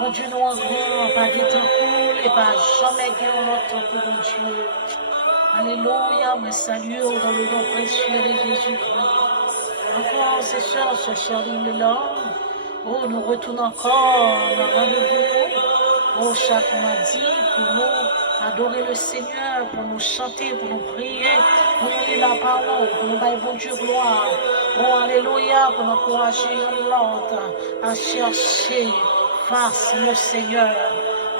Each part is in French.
Mon Dieu, nous encore, pas du temps court et pas jamais guérir notre temps, mon Dieu. Alléluia, me salue dans le nom précieux de Jésus-Christ. Encore, c'est cher de l'homme. Oh, nous retournons encore dans le rendez-vous. Oh, chaque mardi, pour nous adorer le Seigneur, pour nous chanter, pour nous prier, pour nous lire la parole, pour nous bailler bon Dieu gloire. Oh, alléluia, pour nous encourager l'autre à chercher face le Seigneur,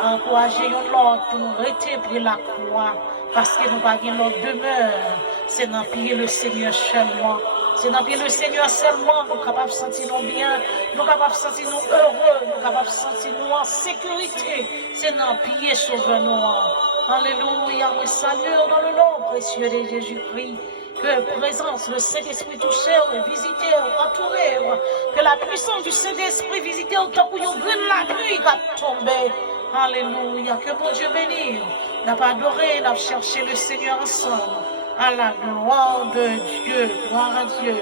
à encourager l'autre pour nous rester près la croix, parce que nous n'avons pas l'autre demeure. C'est dans le le Seigneur seulement. C'est dans le Seigneur seulement nous sommes capables de sentir nous bien, nous sommes capables de sentir nous heureux, nous sommes capables de sentir nous en sécurité. C'est dans le sauveur nous. Alléluia, nous saluons dans le nom précieux de Jésus-Christ. Que la présence, le Saint-Esprit touche, visite, entoure, que la puissance du Saint-Esprit visite autant que nous la pluie qui a tombé. Alléluia, que bon Dieu bénisse. N'a pas adoré, n'a cherché le Seigneur ensemble. À la gloire de Dieu, gloire à Dieu.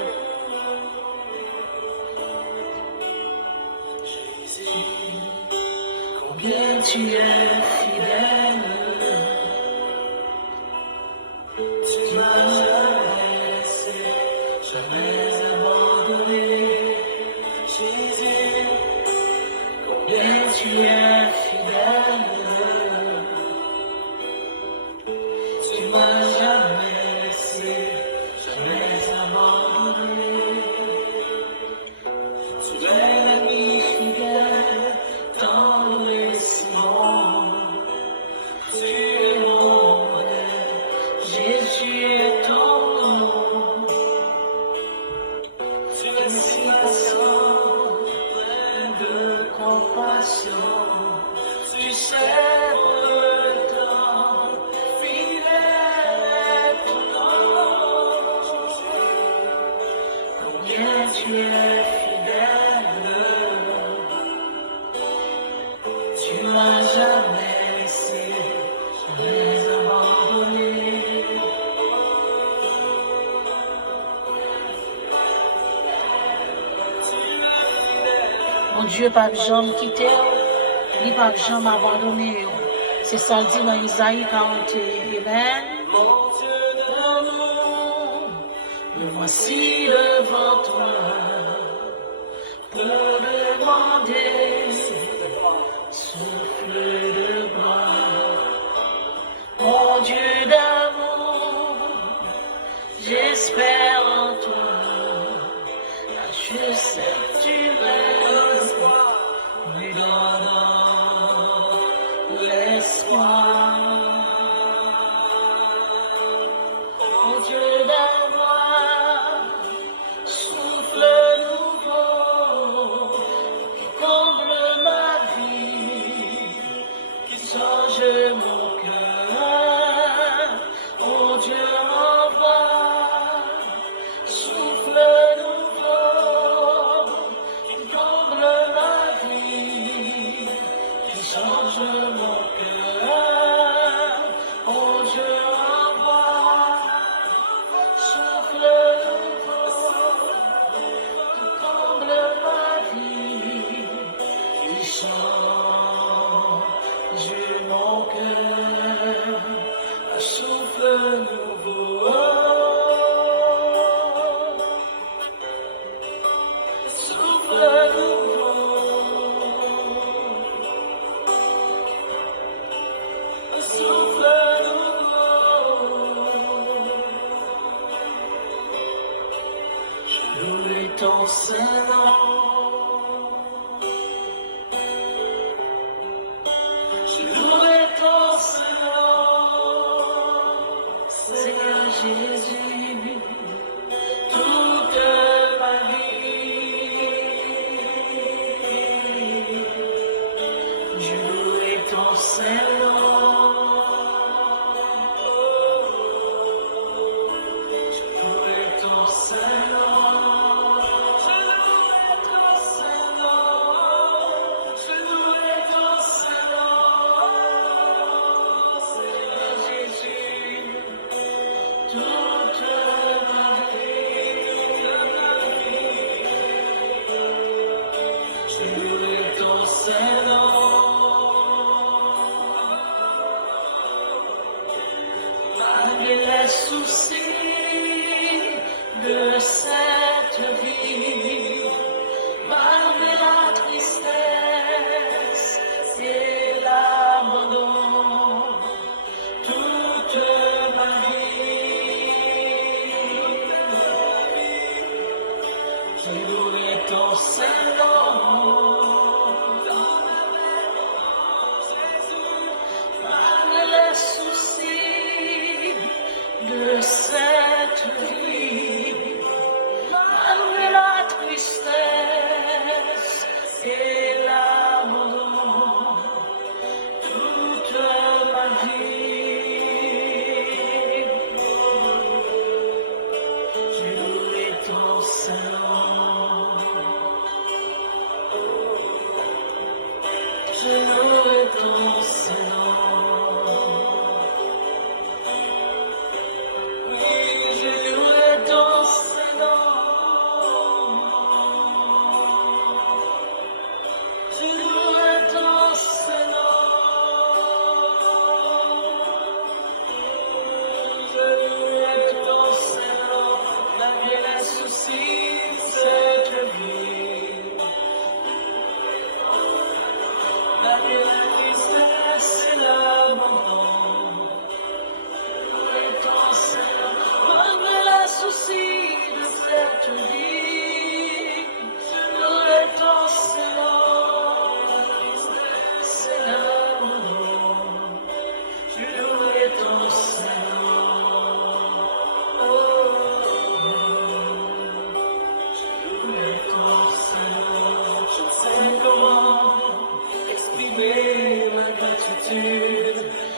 Combien tu es fidèle, tu m'as jamais abandonné, Jésus. Combien tu es fidèle, tu m'as jamais laissé, jamais abandonné. Tu es l'ami fidèle dans les Sion. Tu es mon modèle, Jésus est ton nom. Tu es si patient, plein de compassion. Tu sais le temps, fidèle est ton nom. Combien tu es fidèle, tu m'as jamais laissé, jamais abandonné. Mon Dieu, pas jamais quitté, ni pas jamais abandonné. C'est ça le dit dans Isaïe 41. Amen. Mon Dieu d'amour, me voici devant toi pour demander souffle de gloire. Mon Dieu d'amour, j'espère en toi. Je sais que tu restes, lui donnant l'espoir. Mon Dieu d'amour, souffle nouveau qui comble ma vie, qui change mon cœur. Mon Dieu envoie, souffle nouveau qui comble ma vie, qui change mon cœur. Ton Saint-Nom, je louerai ton Saint-Nom, Seigneur Jésus, toute ma vie. Je louerai ton Saint-Nom, je louerai ton Saint-Nom. Les soucis de cette vie, malgré la tristesse et l'abandon, toute ma vie, je louerai ton Saint-Nom. Malgré les soucis de cette vie, malgré la tristesse et l'abandon, toute ma vie, je louerai ton Saint-Nom, je louerai ton Saint-Nom.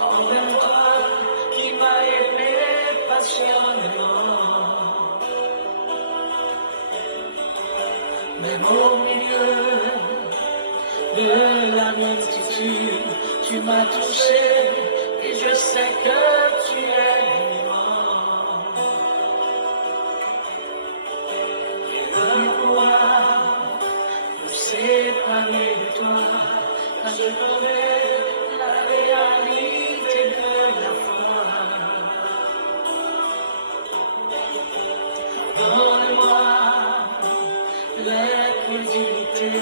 Envers toi qui m'as aimé patiemment, même au milieu de la multitude, tu m'as touché et je sais que tu es vivant. Et de moi, me séparer de toi, car je connais la réalité de la foi. Donne-moi l'incrédulité,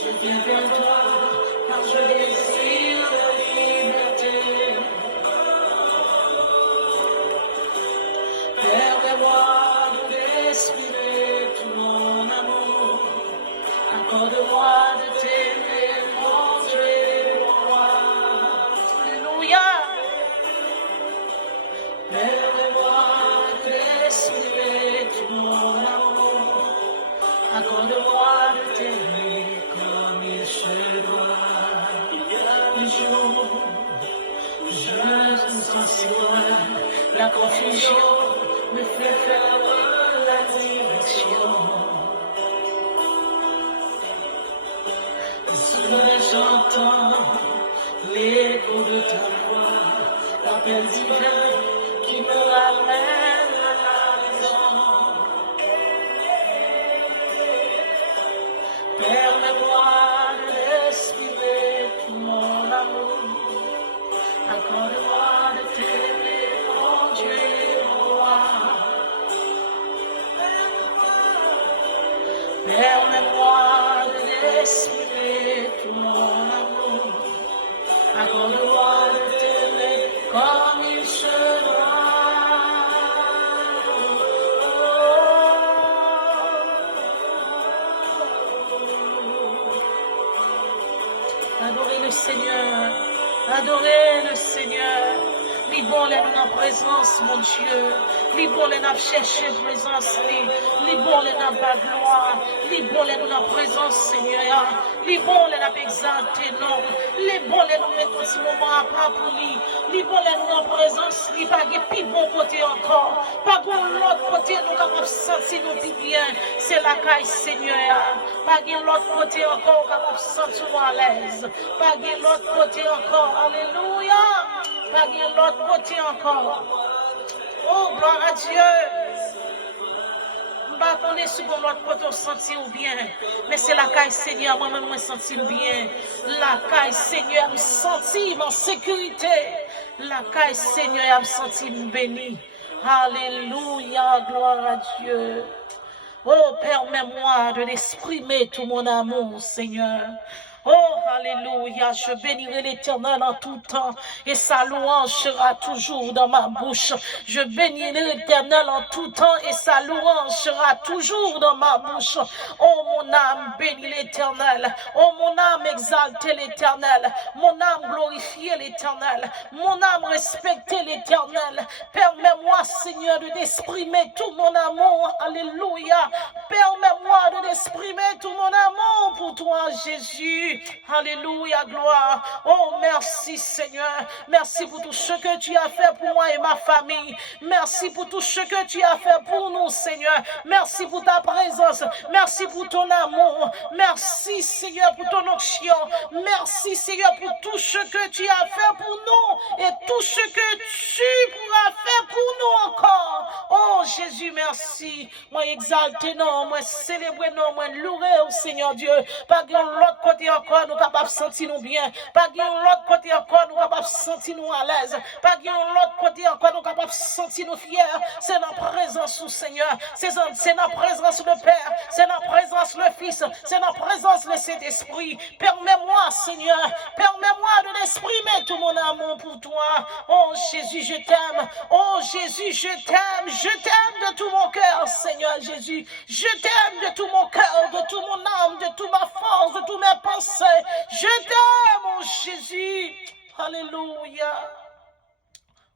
je viens vers toi, car je désire la liberté. Permets-moi de respirer tout mon amour, accorde-moi de t'aimer, mon Dieu. Permets-moi de respirer tout mon amour, accorde-moi de t'aimer comme il se doit. Le jour où je me sens si loin, la confusion me fait perdre la direction. Soudain j'entends l'écho de ta voix, l'appel divin qui me ramène à la maison. Permets-moi de respirer tout mon amour, accorde-moi de t'aimer, mon Dieu, mon roi. Permets-moi d'exprimer tout mon amour. Accorde-moi de t'aimer comme il se doit. Adorez le Seigneur. Adorez le Seigneur. Libon-les en présence, mon Dieu. Libon-les n'a cherché présence. Libon-les n'a pas gloire. Libon-les en présence, Seigneur. Libon-les n'a exalté, non. Libon-les nous mettons aussi moment à part pour lui. Libon-les en présence. Li pas de plus bon côté encore. Pas de l'autre côté, nous avons senti nous plus bien. C'est la caille, Seigneur. Pas de l'autre côté encore, nous avons senti nous à l'aise. Pas de l'autre côté encore. Alléluia. Pas de l'autre côté encore. Oh, gloire à Dieu. On est sur l'autre côté, on sentit bien. Mais c'est la caille Seigneur, moi-même, je me senti bien. La caille Seigneur, me senti en sécurité. La caille Seigneur, me senti béni. Alléluia, gloire à Dieu. Oh, permets-moi de l'exprimer tout mon amour, Seigneur. Oh, alléluia, je bénirai l'Éternel en tout temps et sa louange sera toujours dans ma bouche. Je bénirai l'Éternel en tout temps et sa louange sera toujours dans ma bouche. Oh, mon âme bénis l'Éternel. Oh, mon âme exalte l'Éternel. Mon âme glorifie l'Éternel. Mon âme respecte l'Éternel. Permets-moi, Seigneur, de l'exprimer tout mon amour. Alléluia. Permets-moi de l'exprimer tout mon amour pour toi, Jésus. Alléluia, gloire. Oh, merci Seigneur. Merci pour tout ce que tu as fait pour moi et ma famille. Merci pour tout ce que tu as fait pour nous, Seigneur. Merci pour ta présence. Merci pour ton amour. Merci, Seigneur, pour ton onction. Merci, Seigneur, pour tout ce que tu as fait pour nous et tout ce que tu pourras faire pour nous encore. Oh, Jésus, merci. Moi, exalter, non. Moi, célébrer, non. Moi, louer au Seigneur Dieu. Pas de l'autre côté encore, nous capables de sentir nous bien. Pas de l'autre côté encore, nous capables de sentir nous à l'aise. Pas de l'autre côté encore, nous capables de sentir nous fiers. C'est notre présence, Seigneur. C'est notre présence, le Père. C'est notre présence, le Fils. C'est notre présence, le Saint-Esprit. Permets-moi, Seigneur. Permets-moi de l'exprimer tout mon amour pour toi. Oh, Jésus, je t'aime. Oh, Jésus, je t'aime. Je t'aime de tout mon cœur, Seigneur Jésus. Je t'aime de tout mon cœur, de tout mon âme, de toute ma force, de tous mes pensées. Je t'aime, mon Jésus. Alléluia.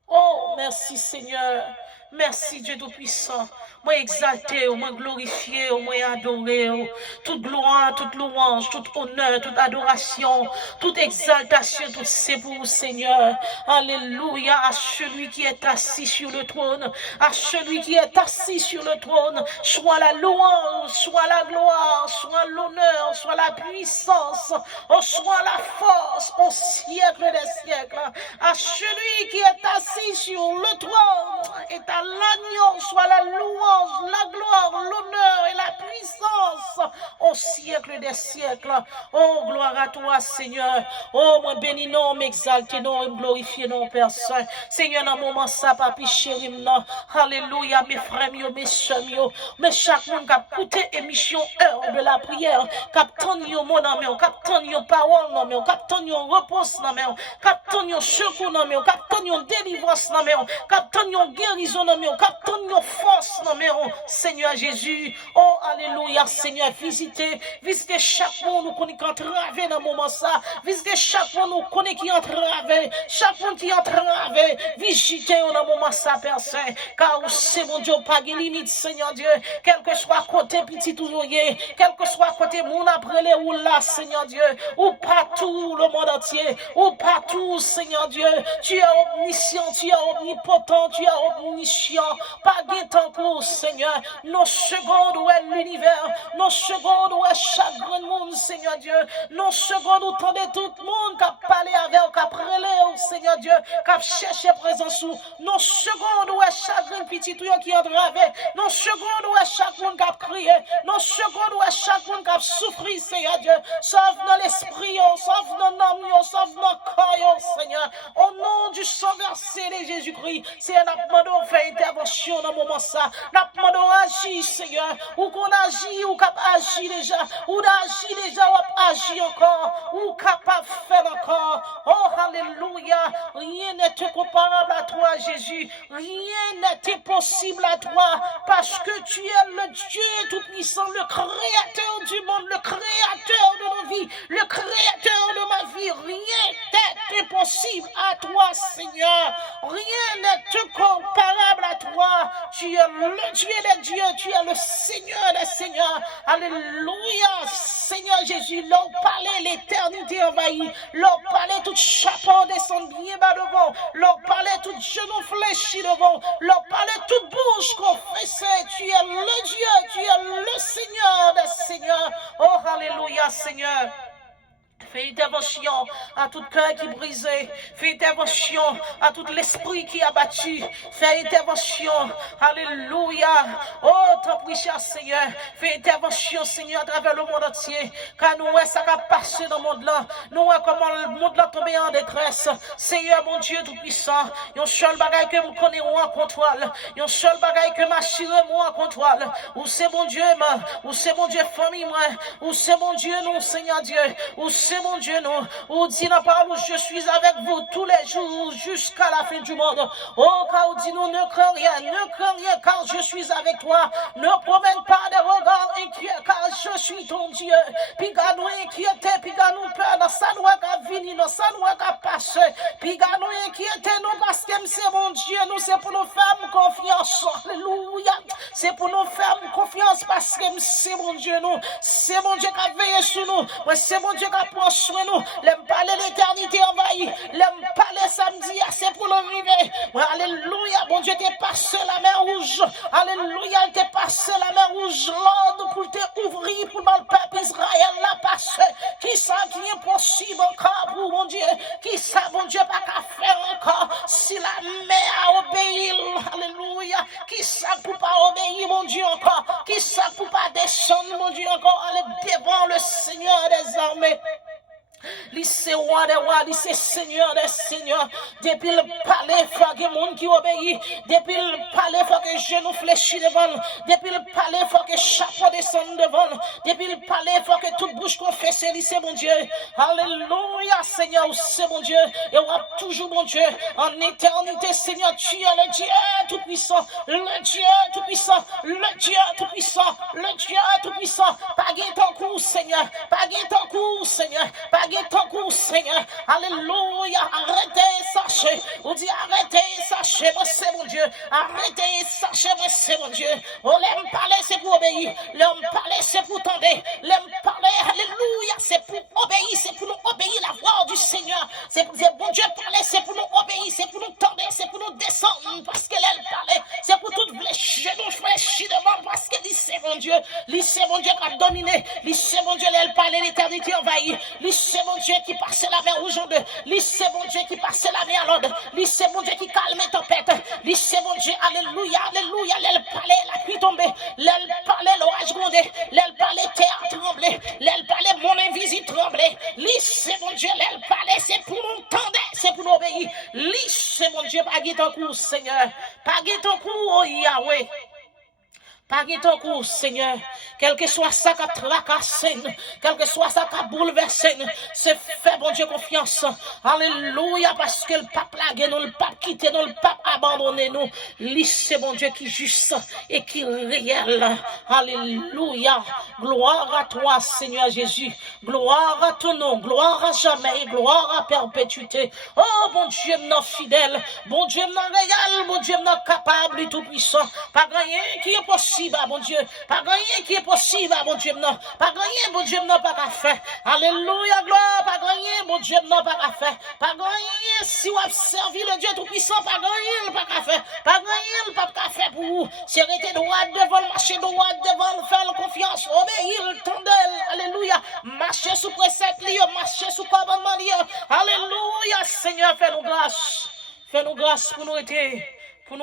Oh, merci Seigneur. Merci Dieu Tout-Puissant. Moi exalté, moi glorifié, moi adoré. Toute gloire, toute louange, tout honneur, toute adoration, toute exaltation, tout c'est pour vous, Seigneur. Alléluia à celui qui est assis sur le trône. À celui qui est assis sur le trône. Soit la louange, soit la gloire, soit l'honneur, soit la puissance, soit la force au siècle des siècles. À celui qui est assis sur le trône et à l'agneau soit la louange, la gloire, l'honneur et la puissance au siècle des siècles. Oh, gloire à toi, Seigneur. Oh, moi bénis non, m'exalter non, me glorifier non, Père Saint. Seigneur, dans un moment ça, papi chéri, non. Alléluia, mes frères, mes soeurs, mais chaque monde qui a écouté émission heure de la prière, qui a entendu mon nom, qui a entendu parole, qui a entendu repos, qui a entendu secours, qui a entendu délivrance, qui a entendu guérison, qui a entendu force, Seigneur Jésus. Oh, alléluia, Seigneur, visitez chaque monde nous connaît qui entravé dans le moment ça. Visitez chaque monde nous connaît qui entravé. Chaque monde qui entravé. Visitez dans le moment ça, Père Saint. Car c'est mon Dieu, pas de limite, Seigneur Dieu. Quel que soit côté petit ou quel que soit côté mon après les ou là, Seigneur Dieu. Ou partout le monde entier. Ou partout, Seigneur Dieu. Tu es omniscient, tu es omnipotent, tu es omniscient. Pas de temps pour, Seigneur. Nos secondes où est l'univers. Nos secondes où est chaque grand monde, Seigneur Dieu. Nos secondes où tendez tout le monde qui a parlé avec, qui a prélé, Seigneur Dieu, qui a cherché présence sous. Nos secondes où est chaque grand petit qui est entravé. Nos secondes où est chaque monde qui a crié. Nos secondes où est chaque monde qui a souffert, Seigneur Dieu. Sauve dans l'esprit, sauve dans l'âme, sauve dans le corps, Seigneur. Au nom du sang versé de Jésus-Christ, c'est un demandé de faire intervention dans le moment ça. N'a demandé d'agir, Seigneur. Ou qu'on agit, ou qu'on capable d'agir déjà, ou d'agir déjà, ou agir encore, ou capable de faire encore. Oh, alléluia. Rien n'est comparable à toi, Jésus. Rien n'est impossible à toi, parce que tu es le Dieu Tout-Puissant, le Créateur du monde, le Créateur de nos vies, le Créateur de ma vie. Rien n'est impossible à toi, Seigneur. Rien n'est comparable à toi. Tu es le Dieu des dieux, tu es le Seigneur des seigneurs. Alléluia, Seigneur Jésus. Leur palais, l'éternité envahie. Leur palais, tout chapeau descend bien bas devant. Leur palais, tout genou fléchi devant. Leur palais, toute bouche confessée. Tu es le Dieu, tu es le Seigneur des seigneurs. Oh, alléluia, Seigneur. Fais intervention à tout cœur qui est brisé. Fais intervention à tout l'esprit qui est abattu. Fais intervention. Alléluia. Oh, t'en prie, cher Seigneur. Fais intervention, Seigneur, à travers le monde entier. Car nous, ça va passer dans le monde là. Nous, comment le monde là tombé en détresse. Seigneur, mon Dieu tout-puissant. Yon seul bagaille que nous connaissons en contrôle. Yon seul bagaille que ma chire moi en contrôle. Ou c'est mon Dieu, ou c'est mon Dieu famille, moi. Ou c'est mon Dieu, non, Seigneur Dieu. Ou c'est mon Dieu, non. Ou dit dans la parole, je suis avec vous tous les jours jusqu'à la fin du monde. Oh, car on dit nous, ne crains rien, car je suis avec toi. Ne promène pas de regards inquiets, car je suis ton Dieu. Puis garde nous inquiéter, puis garde nous peur, dans ça nous qu'à venir, dans ça nous qu'à passer. Puis garde nous inquiéter, nous, parce que c'est mon Dieu, nous, c'est pour nous faire confiance. Alléluia. C'est pour nous faire confiance, parce que c'est mon Dieu, nous. C'est mon Dieu qui a veillé sur nous. C'est mon Dieu qui a pris soin nous. L'aime parler l'éternité envahie. L'aime parler samedi, c'est pour nous vivre. Alléluia. Bon Dieu, t'es passé la mer rouge. Alléluia. T'es passé la mer rouge. L'ordre pour t'ouvrir pour le peuple Israël l'a passé. Qui ça qui est possible encore pour mon Dieu? Qui ça, mon Dieu, pas qu'à faire encore? Si la mer a obéi. Alléluia. Qui ça pour pas obéir, mon Dieu, encore? Qui ça pour pas descendre, mon Dieu, encore? Aller devant le Seigneur des armées. Lycée roi des rois, lycée seigneur des seigneurs. Depuis le palais, il faut que le monde qui obéit. Depuis le palais, il faut que les genoux fléchissent devant. Depuis le palais, il faut que le chapeau descende devant. Depuis le palais, il faut que toute bouche confesse, lycée mon Dieu. Alléluia, Seigneur, c'est mon Dieu. Et on a toujours mon Dieu. En éternité, Seigneur, tu es le Dieu tout-puissant. Le Dieu tout-puissant. Le Dieu tout-puissant. Le Dieu tout-puissant. Paguez ton coup, Seigneur. Paguez ton coup, Seigneur. Paguez ton coup, Seigneur. Alléluia. Arrêtez, sachez. On dit arrêtez, sachez. Moi, c'est mon Dieu. Arrêtez, sachez. Moi, c'est mon Dieu. On l'aime parler, c'est pour obéir. L'aime parler, c'est pour tendre. L'aime parler, alléluia, c'est pour obéir. C'est pour nous obéir la voix du Seigneur. C'est pour bon Dieu parler, c'est pour nous obéir. C'est pour nous tendre, c'est pour nous descendre. Parce qu'elle parlait. C'est pour toutes les genoux fléchis devant. Parce que c'est mon Dieu. C'est mon Dieu qui a dominé. C'est mon Dieu, elle parlait, l'éternité envahie. C'est mon Dieu qui passe la mer rouge en deux. C'est mon Dieu qui passe la mer à l'ordre. C'est mon Dieu qui calme les tempêtes. C'est mon Dieu, alléluia, alléluia. L'elle parlait, la pluie tombée. L'elle parlait, l'orage grondé. L'elle parlait, terre tremblée. L'elle parlait, mon invisible tremblé. C'est mon Dieu, l'elle parlait, c'est pour nous tendre, c'est pour nous obéir. C'est mon Dieu, paguez ton coup, Seigneur. Paguez ton coup, oh Yahweh. Paguez ton coup, Seigneur. Quel que soit ça qui a tracassé, quel que soit ça qui a bouleversé, c'est fait, bon Dieu, confiance. Alléluia, parce que le pape lague nous, le pape quitte nous, le pape abandonne nous. C'est mon Dieu qui est juste et qui est réel. Alléluia. Gloire à toi, Seigneur Jésus. Gloire à ton nom. Gloire à jamais. Gloire à perpétuité. Oh, bon Dieu, notre fidèle. Bon Dieu, notre réel. Bon Dieu, notre capable et tout puissant. Pas rien qui est possible. Bon Dieu, pas rien qui est possible, bon Dieu, non, pas rien, bon Dieu, non, pas qu'à faire. Alléluia, gloire, pas rien, bon Dieu, non, pas qu'à faire. Pas rien, si vous avez servi le Dieu tout-puissant, pas rien, pas qu'à faire. Pas rien, pas qu'à faire pour vous. Si vous êtes droit devant le marché, droit devant le faire confiance, obéir, tendel, alléluia. Marcher sous précepte, marcher sous commandement, alléluia, Seigneur, fais-nous grâce. Fais-nous grâce pour nous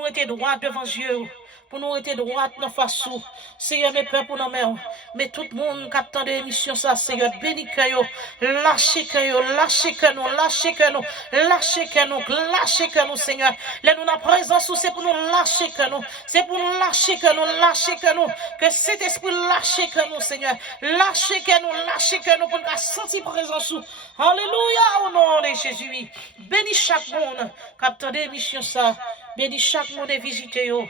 être droit devant Dieu. pour nous être droite dans face ou. Seigneur, mes pères pour nos mères. Mais tout le monde qui attend de l'émission, ça, Seigneur, bénis que yo, lâchez que yo, lâchez que nous, lâchez que nous, lâchez que nous, lâchez que nous, Seigneur. Là, nous, la présence, c'est pour nous lâcher que nous, c'est pour nous lâcher que nous, lâcher que nous, que cet esprit lâcher que nous, Seigneur, lâcher que nous, pour nous sentir présence. Alléluia, au nom de Jésus. Bénis chaque monde qui attend de l'émission, ça, bénis chaque monde de visiter yo.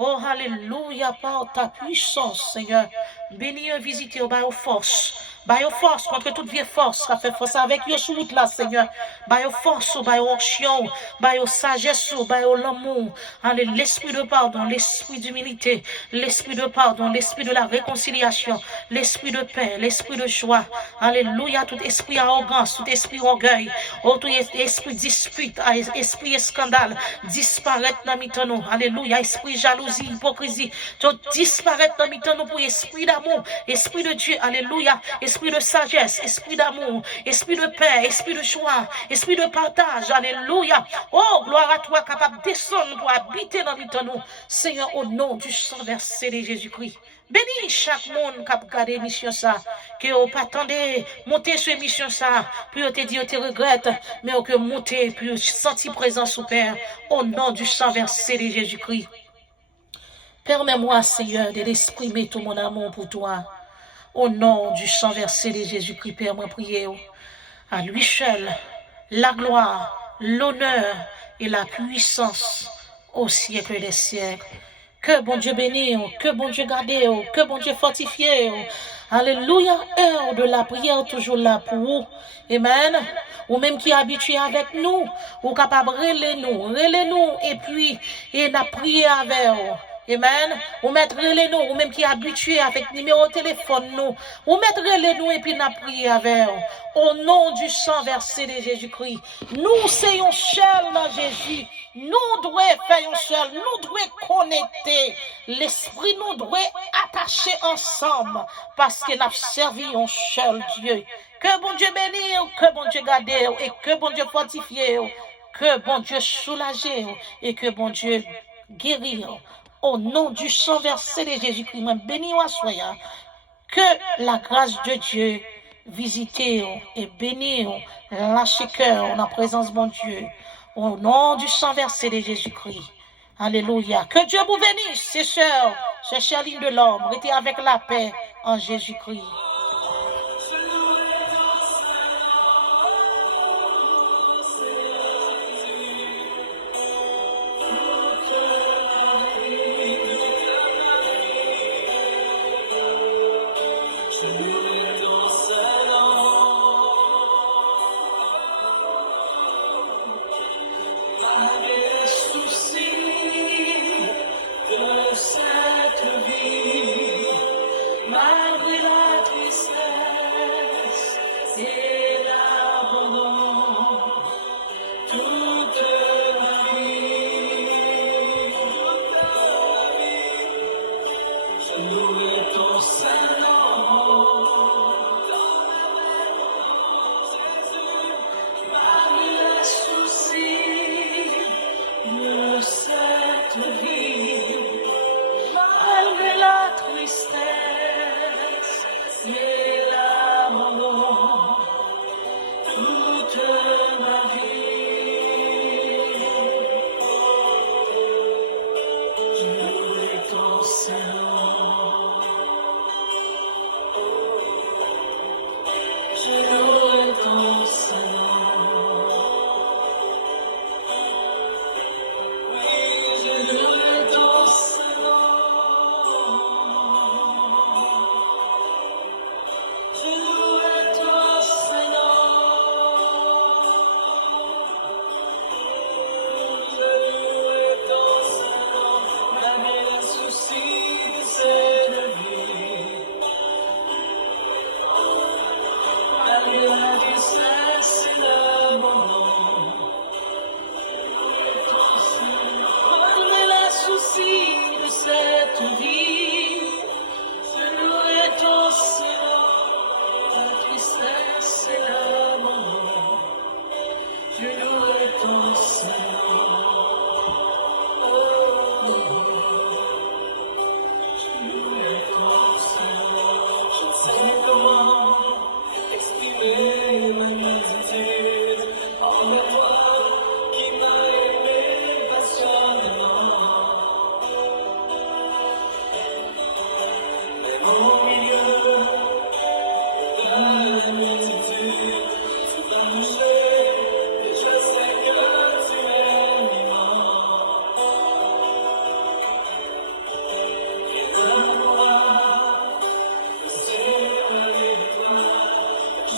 Oh, alléluia, par ta puissance, Seigneur. Bénis et visitez au force. Baille force contre toute vieille force. Ça fait force avec eux sur route là, Seigneur. Baille force, baille action, baille sagesse, baille l'amour. Allez, l'esprit de pardon, l'esprit d'humilité, l'esprit de pardon, l'esprit de la réconciliation, l'esprit de paix, l'esprit de joie. Alléluia, tout esprit arrogance, tout esprit orgueil, tout esprit dispute, esprit scandale, disparaître dans nous. Alléluia, esprit jalousie, hypocrisie, tout disparaître dans nous pour esprit d'amour, esprit de Dieu. Alléluia, esprit de sagesse, esprit d'amour, esprit de paix, esprit de joie, esprit de partage. Alléluia. Oh, gloire à toi, capable de descendre pour habiter dans nous. Seigneur, au nom du sang versé de Jésus-Christ. Bénis chaque monde qui a regardé l'émission ça, que vous pas attendez monter sur l'émission ça, puis vous te dit, vous te regrette, mais que monter, puis vous sentir présence au Père, au nom du sang versé de Jésus-Christ. Permets-moi, Seigneur, de l'exprimer tout mon amour pour toi. Au nom du sang versé de Jésus-Christ, Père, moi prier à lui seul la gloire, l'honneur et la puissance au siècle des siècles. Que bon Dieu bénisse, que bon Dieu garde, que bon Dieu fortifie. Alléluia, heure de la prière toujours là pour vous. Amen. Ou même qui est habitué avec nous, ou capable de relais nous, et puis, et n'a prié avec vous. Amen. Ou mettre les nous, ou même qui est habitué avec numéro de téléphone nous, ou mettre les nous et puis n'a prié avec au nom du sang versé de Jésus-Christ. Nous soyons seuls dans Jésus. Nous devons faire un seul. Nous devons connecter. L'esprit nous doit attacher ensemble parce que nous avons servi un seul Dieu. Que bon Dieu bénisse, que bon Dieu garde et que bon Dieu fortifie, que bon Dieu soulage et que bon Dieu guérit. Au nom du sang versé de Jésus-Christ, béni ou soya, que la grâce de Dieu visite et bénisse, lâchez cœur en la présence de mon Dieu. Au nom du sang versé de Jésus-Christ. Alléluia. Que Dieu vous bénisse, ses sœurs, ces chères lignes de l'homme. Restez avec la paix en Jésus-Christ.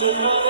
Come on.